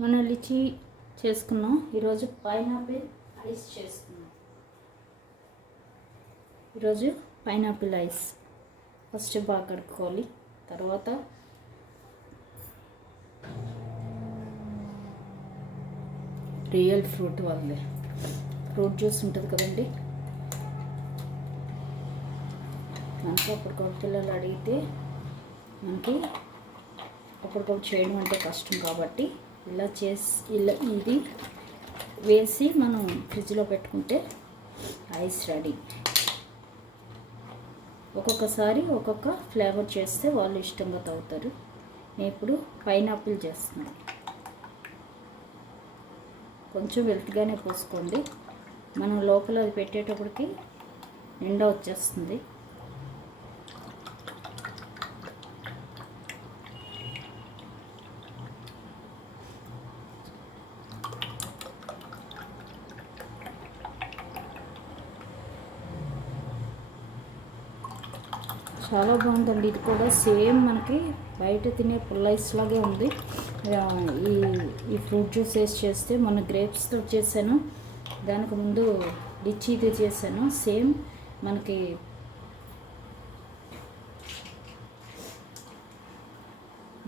మనం లిచి చేసుకున్నాం. ఈరోజు పైనాపిల్ ఐస్ చేసుకున్నాం. ఈరోజు పైనాపిల్ ఐస్ ఫస్ట్ బాగా కడుక్కోవాలి. తర్వాత రియల్ ఫ్రూట్ వాళ్ళే ఫ్రూట్ జ్యూస్ ఉంటుంది కదండి. మనకి అప్పటికప్పుడు పిల్లలు అడిగితే మనకి అప్పటికప్పుడు చేయడం అంటే కష్టం కాబట్టి ఇలా చేసి ఇలా ఇది వేసి మనం ఫ్రిడ్జ్లో పెట్టుకుంటే ఐస్ రెడీ. ఒక్కొక్కసారి ఒక్కొక్క ఫ్లేవర్ చేస్తే వాళ్ళు ఇష్టంగా తాగుతారు. నేను ఇప్పుడు పైనాపిల్ చేస్తున్నాను. కొంచెం వెల్త్గానే పోసుకోండి మనం లోపల అది పెట్టేటప్పటికి నిండా వచ్చేస్తుంది. చాలా బాగుందండి. ఇది కూడా సేమ్ మనకి బయట తినే పుల్లైస్ లాగే ఉంది. ఈ ఈ ఫ్రూట్ జ్యూస్ వేసి చేస్తే మొన్న గ్రేప్స్తో చేశాను. దానికి ముందు లిచీది చేశాను. సేమ్ మనకి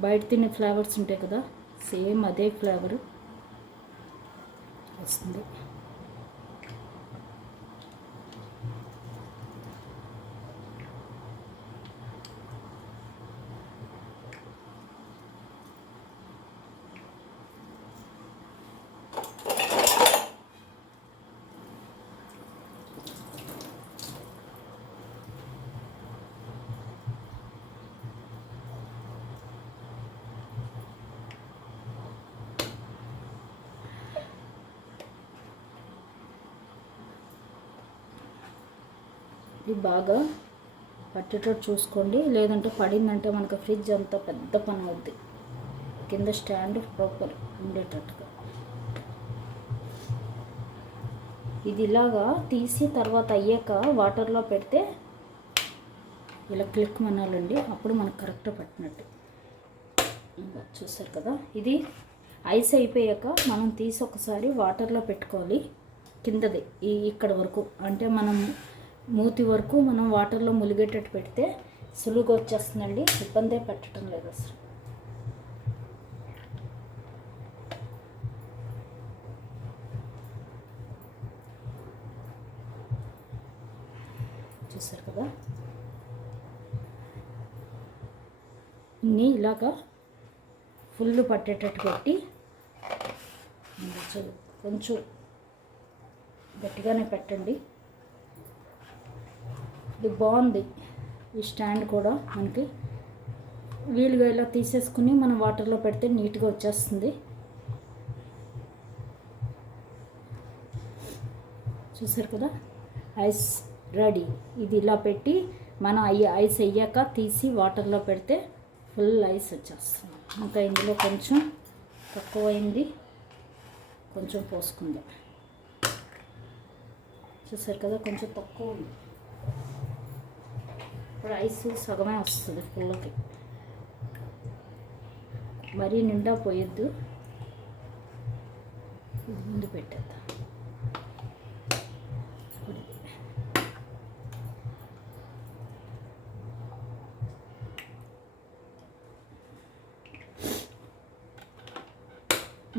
బయట తినే ఫ్లేవర్స్ ఉంటాయి కదా సేమ్ అదే ఫ్లేవర్. వస్తుంది. ఇది బాగా పట్టేటట్టు చూసుకోండి. లేదంటే పడిందంటే మనకు ఫ్రిడ్జ్ అంతా పెద్ద పని అవుద్ది. కింద స్టాండ్ ప్రాపర్ ఉండేటట్టుగా. ఇది ఇలాగా తీసి తర్వాత అయ్యాక వాటర్లో పెడితే ఇలా క్లిక్ మనాలండి. అప్పుడు మనకు కరెక్ట్గా పట్టినట్టు. ఇంకా చూసారు కదా? ఇది ఐస్ అయిపోయాక మనం తీసి ఒకసారి వాటర్లో పెట్టుకోవాలి. కిందది ఈ ఇక్కడ వరకు. అంటే మనం మూతి వరకు మనం వాటర్లో ములిగేటట్టు పెడితే సులువుగా వచ్చేస్తుందండి. ఇబ్బందే పెట్టడం లేదు అసలు. చూసారు కదా? ఇన్ని ఇలాగా ఫుల్ పట్టేటట్టు పెట్టి కొంచెం గట్టిగానే పెట్టండి. ఇది బాగుంది. ఈ స్టాండ్ కూడా మనకి. వీలుగా ఇలా తీసేసుకుని మనం వాటర్లో పెడితే నీట్గా వచ్చేస్తుంది. చూసారు కదా? Ice ready. ఇది ఇలా పెట్టి మనం అయ్యి ఐస్ అయ్యాక తీసి వాటర్లో పెడితే ఫుల్ ఐస్ వచ్చేస్తుంది. ఇంకా ఇందులో కొంచెం తక్కువైంది. కొంచెం పోసుకుందాం. చూసారు కదా? కొంచెం తక్కువ ఉంది. రైస్ ఐస్ సగమే వస్తుంది ఫుల్కి మరీ నిండా పోయొద్దు. ఇది ముందు పెట్టేద్దాం.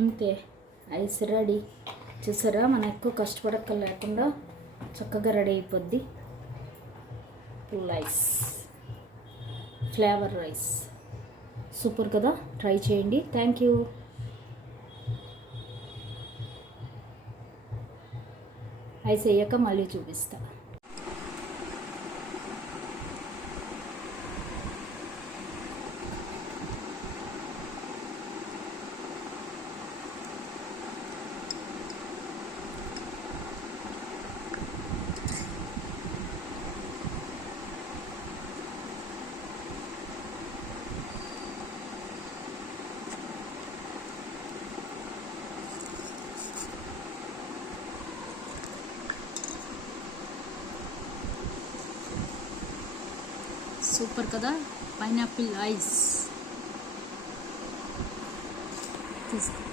అంతే ఐస్ రెడీ. చూసారా? మనం ఎక్కువ కష్టపడక్క లేకుండా చక్కగా రెడీ అయిపోద్ది. రైస్. Flavour rice. సూపర్ కదా? ట్రై చేయండి. Thank you. ఐస్ అయ్యాక మళ్ళీ చూపిస్తాను సూపర్ కదా? Pineapple ice. తీసుకో.